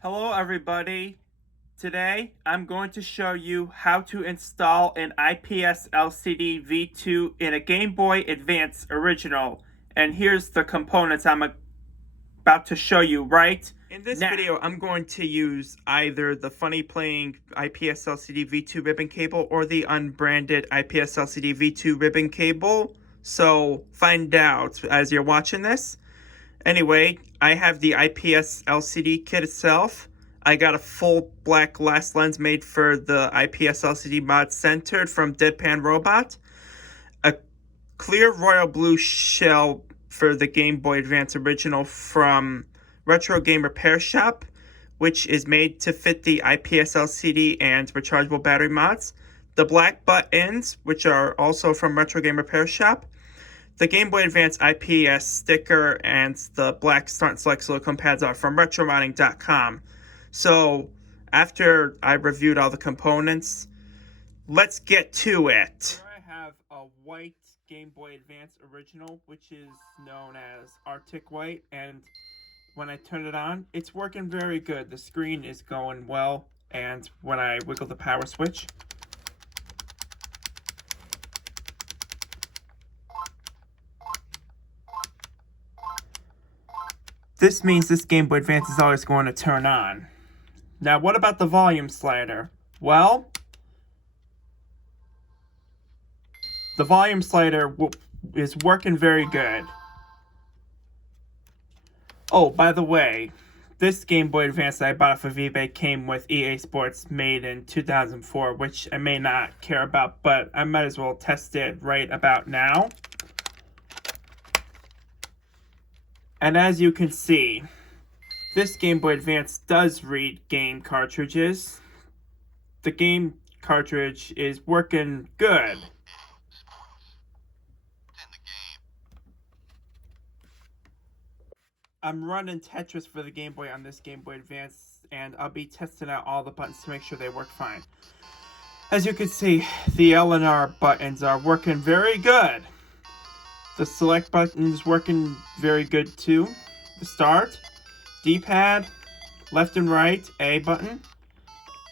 Hello everybody. Today I'm going to show you how to install an IPS LCD V2 in a Game Boy Advance original. And here's the components I'm about to show you right in this video. I'm going to use either the FunnyPlaying IPS LCD V2 ribbon cable or the unbranded IPS LCD V2 ribbon cable. So find out as you're watching this. Anyway, I have the IPS LCD kit itself. I got a full black glass lens made for the IPS LCD mod centered from Deadpan Robot. A clear royal blue shell for the Game Boy Advance original from Retro Game Repair Shop, which is made to fit the IPS LCD and rechargeable battery mods. The black buttons, which are also from Retro Game Repair Shop. The Game Boy Advance IPS sticker and the black Start and Select silicone pads are from retromodding.com. So, after I reviewed all the components, let's get to it. Here I have a white Game Boy Advance original, which is known as Arctic White, and when I turn it on, it's working very good. The screen is going well, and when I wiggle the power switch, this means this Game Boy Advance is always going to turn on. Now, what about the volume slider? Well, the volume slider is working very good. Oh, by the way, this Game Boy Advance that I bought off of eBay came with EA Sports made in 2004, which I may not care about, but I might as well test it right about now. And as you can see, this Game Boy Advance does read game cartridges. The game cartridge is working good. I'm running Tetris for the Game Boy on this Game Boy Advance, and I'll be testing out all the buttons to make sure they work fine. As you can see, the L and R buttons are working very good. The select button is working very good too. The start, D-pad, left and right, A button,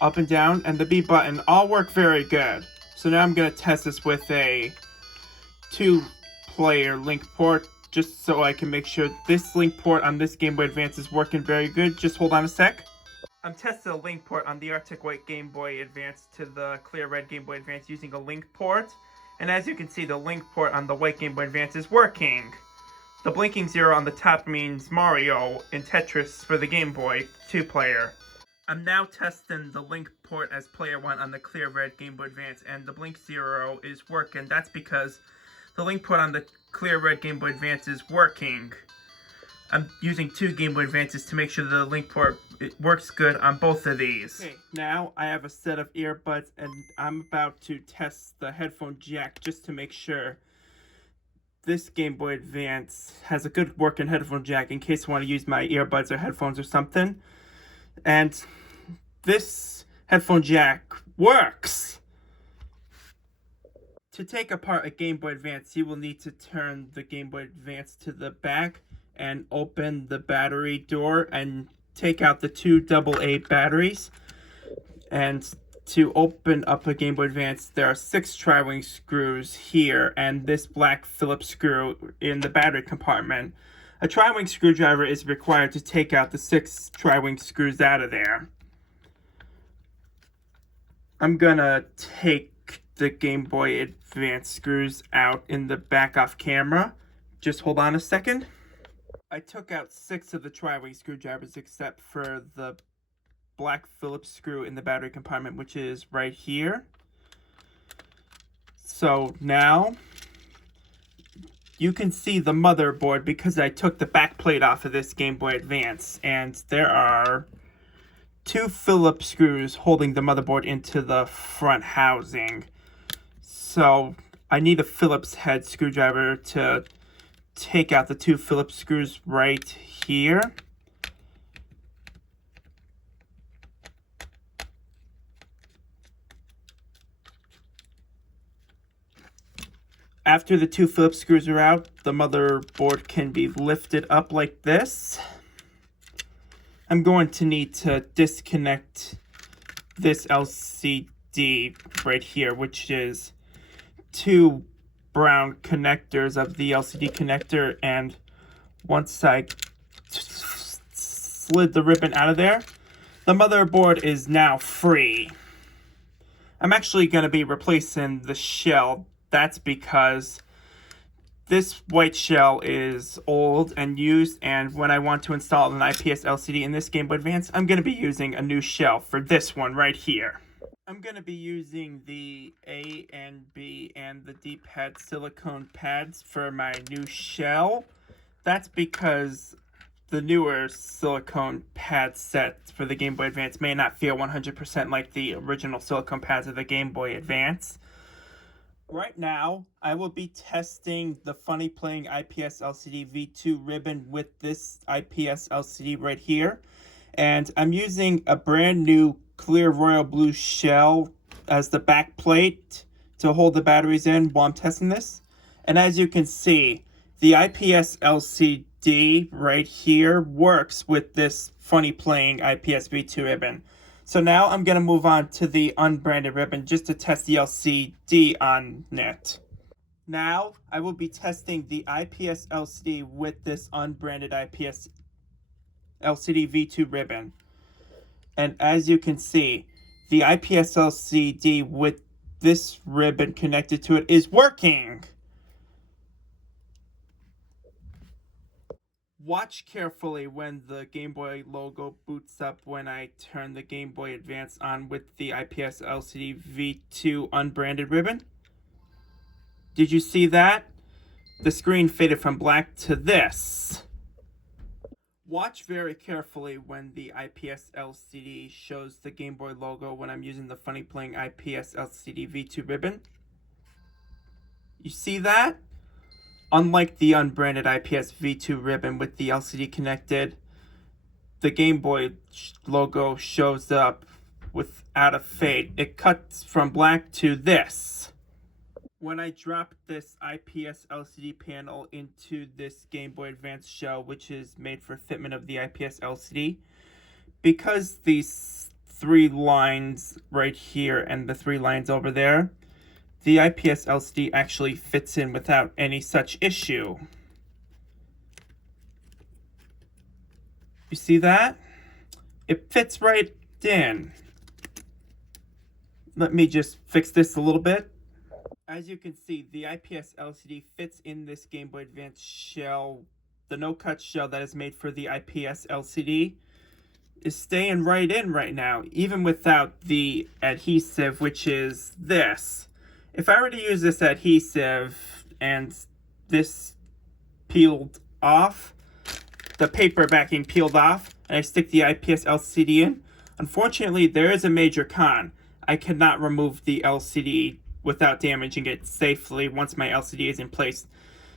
up and down, and the B button all work very good. So now I'm going to test this with a 2-player link port, just so I can make sure this link port on this Game Boy Advance is working very good. Just hold on a sec. I'm testing a link port on the Arctic White Game Boy Advance to the clear red Game Boy Advance using a link port. And as you can see, the link port on the white Game Boy Advance is working. The blinking 0 on the top means Mario in Tetris for the Game Boy 2-player. I'm now testing the link port as player 1 on the clear red Game Boy Advance, and the blink 0 is working. That's because the link port on the clear red Game Boy Advance is working. I'm using 2 Game Boy Advances to make sure the link port works good on both of these. Okay, now I have a set of earbuds, and I'm about to test the headphone jack just to make sure this Game Boy Advance has a good working headphone jack in case I want to use my earbuds or headphones or something. And this headphone jack works! To take apart a Game Boy Advance, you will need to turn the Game Boy Advance to the back and open the battery door and take out the 2 AA batteries. And to open up a Game Boy Advance, there are 6 tri-wing screws here and this black Phillips screw in the battery compartment. A tri-wing screwdriver is required to take out the 6 tri-wing screws out of there. I'm gonna take the Game Boy Advance screws out in the back off camera. Just hold on a second. I took out 6 of the tri-wing screwdrivers except for the black Phillips screw in the battery compartment, which is right here. So now you can see the motherboard because I took the back plate off of this Game Boy Advance, and there are 2 Phillips screws holding the motherboard into the front housing. So I need a Phillips head screwdriver to take out the 2 Phillips screws right here. After the 2 Phillips screws are out, the motherboard can be lifted up like this. I'm going to need to disconnect this LCD right here, which is two brown connectors of the LCD connector, and once I slid the ribbon out of there, the motherboard is now free. I'm actually going to be replacing the shell. That's because this white shell is old and used, and when I want to install an IPS LCD in this Game Boy Advance, I'm going to be using a new shell for this one right here. I'm going to be using the A and B and the D-pad silicone pads for my new shell. That's because the newer silicone pad sets for the Game Boy Advance may not feel 100% like the original silicone pads of the Game Boy Advance. Right now, I will be testing the FunnyPlaying IPS LCD V2 ribbon with this IPS LCD right here. And I'm using a brand new clear royal blue shell as the back plate to hold the batteries in while I'm testing this. And as you can see, the IPS LCD right here works with this FunnyPlaying IPS V2 ribbon. So now I'm going to move on to the unbranded ribbon just to test the LCD on it. Now I will be testing the IPS LCD with this unbranded IPS LCD V2 ribbon. And as you can see, the IPS LCD with this ribbon connected to it is working. Watch carefully when the Game Boy logo boots up when I turn the Game Boy Advance on with the IPS LCD V2 unbranded ribbon. Did you see that? The screen faded from black to this. Watch very carefully when the IPS LCD shows the Game Boy logo when I'm using the FunnyPlaying IPS LCD V2 ribbon. You see that? Unlike the unbranded IPS V2 ribbon with the LCD connected, the Game Boy logo shows up without a fade. It cuts from black to this. When I drop this IPS LCD panel into this Game Boy Advance shell, which is made for fitment of the IPS LCD, because these three lines right here and the three lines over there, the IPS LCD actually fits in without any such issue. You see that? It fits right in. Let me just fix this a little bit. As you can see, the IPS LCD fits in this Game Boy Advance shell. The no-cut shell that is made for the IPS LCD is staying right in right now, even without the adhesive, which is this. If I were to use this adhesive and this peeled off, the paper backing peeled off, and I stick the IPS LCD in, unfortunately there is a major con. I cannot remove the LCD without damaging it safely once my LCD is in place.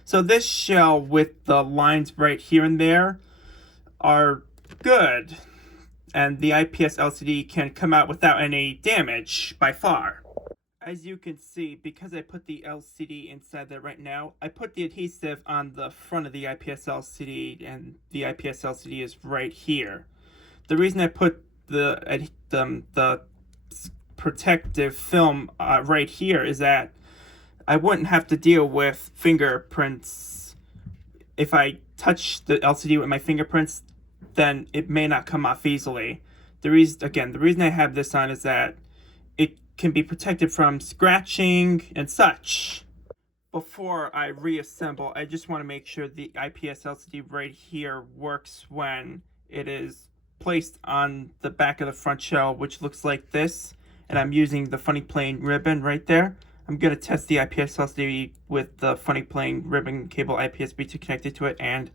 So this shell with the lines right here and there are good, and the IPS LCD can come out without any damage by far. As you can see, because I put the LCD inside there right now, I put the adhesive on the front of the IPS LCD, and the IPS LCD is right here. The reason I put the protective film right here is that I wouldn't have to deal with fingerprints. If I touch the LCD with my fingerprints, then it may not come off easily. The reason I have this on is that it can be protected from scratching and such. Before I reassemble, I just want to make sure the IPS LCD right here works when it is placed on the back of the front shell, which looks like this. And I'm using the FunnyPlaying ribbon right there. I'm going to test the IPS LCD with the FunnyPlaying ribbon cable IPS V2 connected to it, and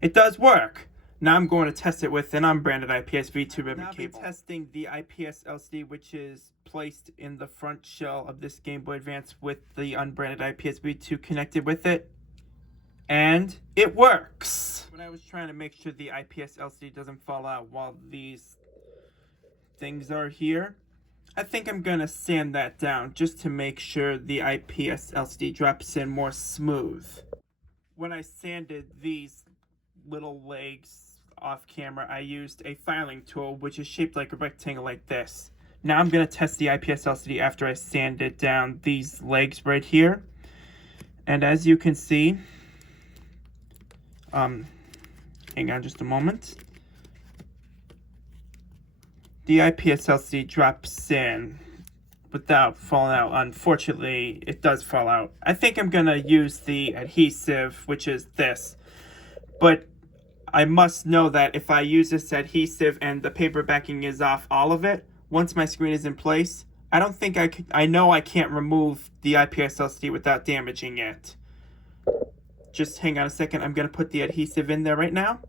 it does work. Now I'm going to test it with an unbranded IPS V2 ribbon cable. I'm testing the IPS LCD, which is placed in the front shell of this Game Boy Advance with the unbranded IPS V2 connected with it, and it works. When I was trying to make sure the IPS LCD doesn't fall out while these things are here, I think I'm going to sand that down just to make sure the IPS LCD drops in more smooth. When I sanded these little legs off camera, I used a filing tool, which is shaped like a rectangle like this. Now I'm going to test the IPS LCD after I sanded down these legs right here. And as you can see, hang on just a moment. The IPS LCD drops in without falling out. Unfortunately, it does fall out. I think I'm going to use the adhesive, which is this. But I must know that if I use this adhesive and the paper backing is off all of it, once my screen is in place, I don't think I know I can't remove the IPS LCD without damaging it. Just hang on a second, I'm going to put the adhesive in there right now.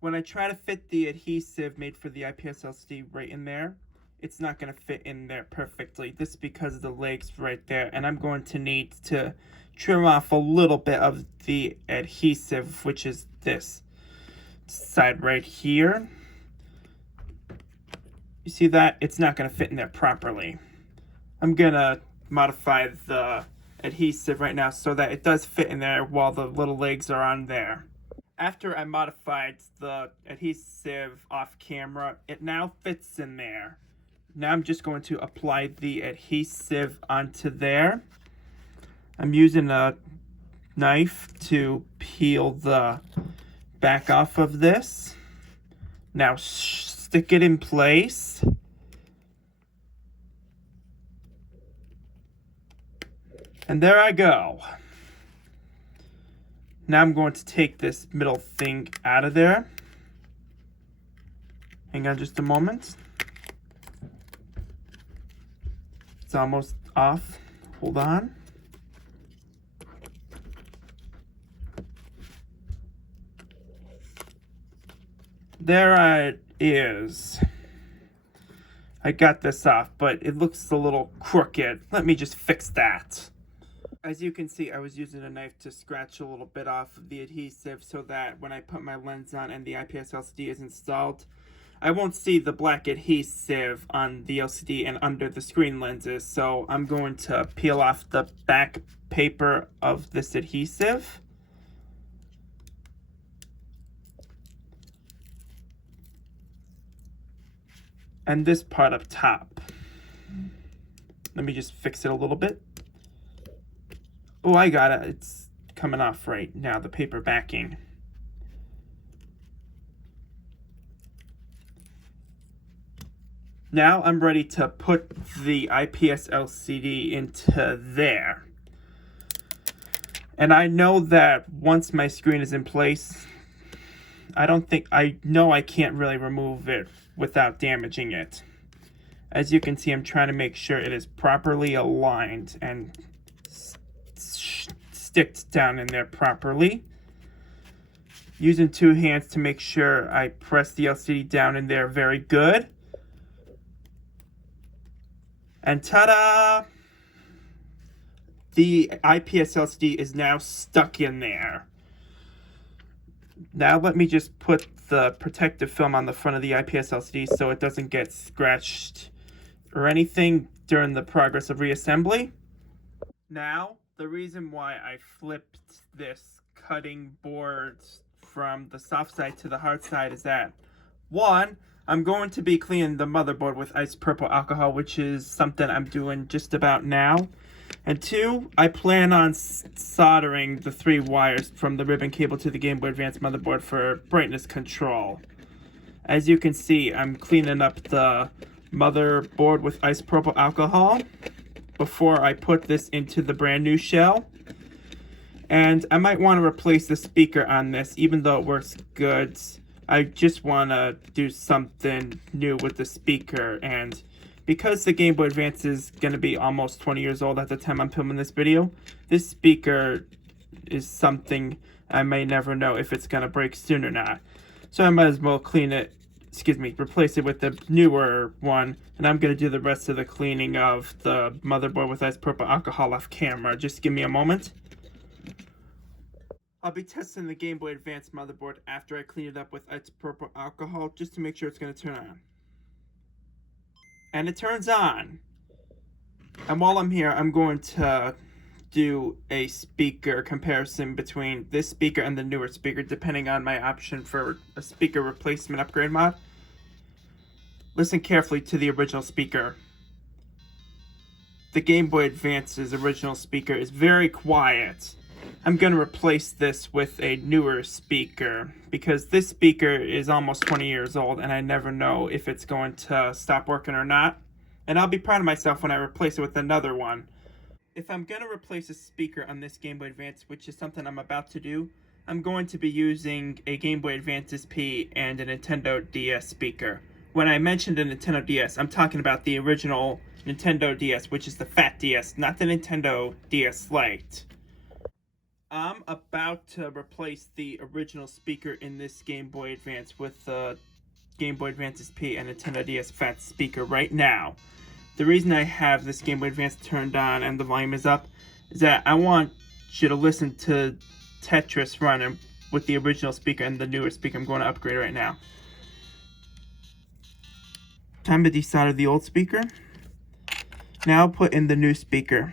When I try to fit the adhesive made for the IPS LCD right in there, it's not going to fit in there perfectly. This is because of the legs right there, and I'm going to need to trim off a little bit of the adhesive, which is this side right here. You see that? It's not going to fit in there properly. I'm going to modify the adhesive right now so that it does fit in there while the little legs are on there. After I modified the adhesive off camera, it now fits in there. Now I'm just going to apply the adhesive onto there. I'm using a knife to peel the back off of this. Now stick it in place. And there I go. Now I'm going to take this middle thing out of there. Hang on just a moment. It's almost off. Hold on. There it is. I got this off, but it looks a little crooked. Let me just fix that. As you can see, I was using a knife to scratch a little bit off of the adhesive so that when I put my lens on and the IPS LCD is installed, I won't see the black adhesive on the LCD and under the screen lenses. So I'm going to peel off the back paper of this adhesive. And this part up top. Let me just fix it a little bit. Oh, I got it. It's coming off right now, the paper backing. Now I'm ready to put the IPS LCD into there. And I know that once my screen is in place, I know I can't really remove it without damaging it. As you can see, I'm trying to make sure it is properly aligned and sticked down in there properly. Using two hands to make sure I press the LCD down in there very good. And ta-da! The IPS LCD is now stuck in there. Now let me just put the protective film on the front of the IPS LCD so it doesn't get scratched or anything during the progress of reassembly. Now, the reason why I flipped this cutting board from the soft side to the hard side is that, one, I'm going to be cleaning the motherboard with isopropyl alcohol, which is something I'm doing just about now. And two, I plan on soldering the 3 wires from the ribbon cable to the Game Boy Advance motherboard for brightness control. As you can see, I'm cleaning up the motherboard with isopropyl alcohol before I put this into the brand new shell. And I might want to replace the speaker on this, even though it works good. I just want to do something new with the speaker, and because the Game Boy Advance is going to be almost 20 years old at the time I'm filming this video, this speaker is something I may never know if it's going to break soon or not. So I might as well replace it with the newer one, and I'm going to do the rest of the cleaning of the motherboard with isopropyl alcohol off camera. Just give me a moment. I'll be testing the Game Boy Advance motherboard after I clean it up with isopropyl alcohol just to make sure it's going to turn on. And it turns on. And while I'm here, I'm going to do a speaker comparison between this speaker and the newer speaker, depending on my option for a speaker replacement upgrade mod. Listen carefully to the original speaker. The Game Boy Advance's original speaker is very quiet. I'm going to replace this with a newer speaker because this speaker is almost 20 years old and I never know if it's going to stop working or not. And I'll be proud of myself when I replace it with another one. If I'm going to replace a speaker on this Game Boy Advance, which is something I'm about to do, I'm going to be using a Game Boy Advance SP and a Nintendo DS speaker. When I mentioned a Nintendo DS, I'm talking about the original Nintendo DS, which is the fat DS, not the Nintendo DS LITE. I'm about to replace the original speaker in this Game Boy Advance with the Game Boy Advance SP and Nintendo DS fat speaker right now. The reason I have this Game Boy Advance turned on and the volume is up is that I want you to listen to Tetris running with the original speaker and the newer speaker I'm going to upgrade right now. Time to desolder the old speaker. Now put in the new speaker.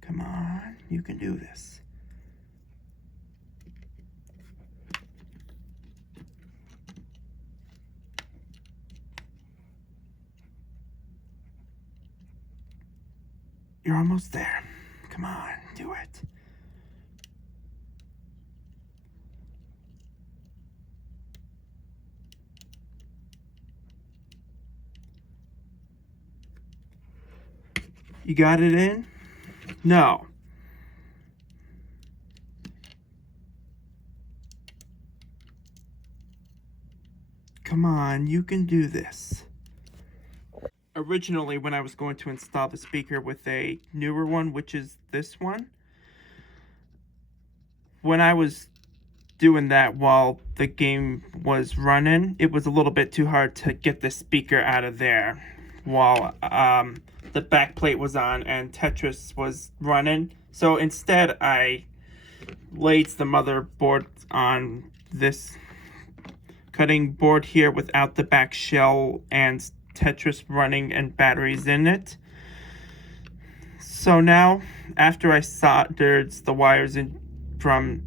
Come on, you can do this. You're almost there. Come on, do it. You got it in? No. Come on, you can do this. Originally, when I was going to install the speaker with a newer one, which is this one, when I was doing that while the game was running, it was a little bit too hard to get the speaker out of there while the back plate was on and Tetris was running. So instead, I laid the motherboard on this cutting board here without the back shell and Tetris running and batteries in it. So now, after I soldered the wires in from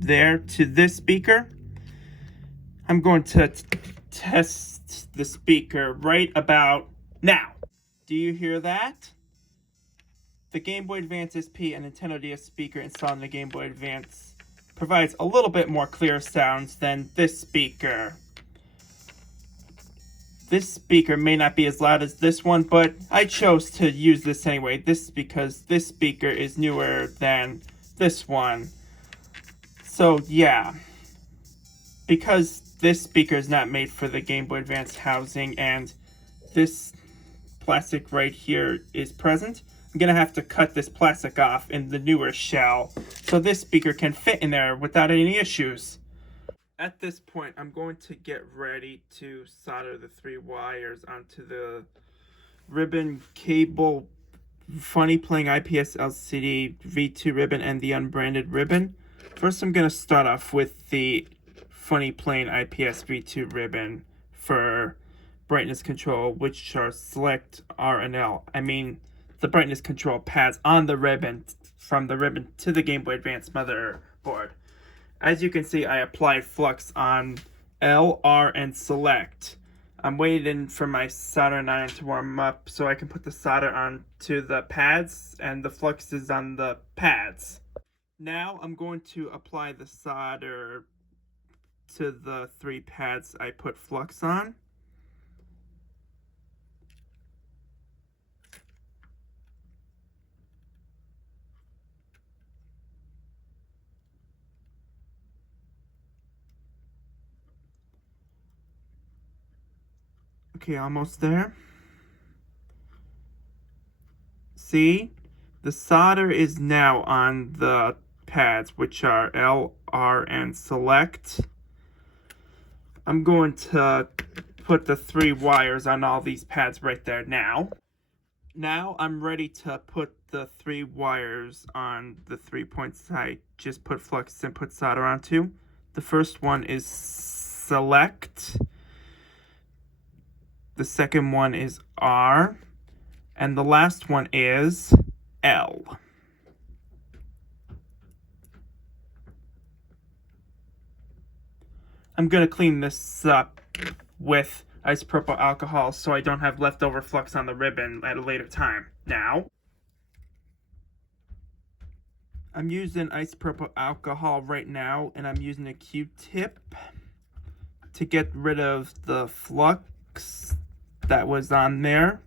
there to this speaker, I'm going to test the speaker right about now. Do you hear that? The Game Boy Advance SP and Nintendo DS speaker installed in the Game Boy Advance provides a little bit more clear sounds than this speaker. This speaker may not be as loud as this one, but I chose to use this anyway. This because this speaker is newer than this one. So yeah, because this speaker is not made for the Game Boy Advance housing and this plastic right here is present, I'm gonna have to cut this plastic off in the newer shell so this speaker can fit in there without any issues. At this point, I'm going to get ready to solder the 3 wires onto the ribbon cable FunnyPlaying IPS LCD V2 ribbon and the unbranded ribbon. First, I'm going to start off with the FunnyPlaying IPS V2 ribbon for brightness control, which are select R and L. I mean, the brightness control pads on the ribbon from the ribbon to the Game Boy Advance motherboard. As you can see, I applied flux on L, R, and select. I'm waiting for my soldering iron to warm up so I can put the solder onto the pads, and the flux is on the pads. Now I'm going to apply the solder to the 3 pads I put flux on. Okay, almost there. See? The solder is now on the pads, which are L, R, and select. I'm going to put the 3 wires on all these pads right there now. Now I'm ready to put the 3 wires on the 3 points I just put flux and put solder onto. The first one is select. The second one is R. And the last one is L. I'm going to clean this up with isopropyl alcohol so I don't have leftover flux on the ribbon at a later time. Now, I'm using isopropyl alcohol right now, and I'm using a Q-tip to get rid of the flux that was on there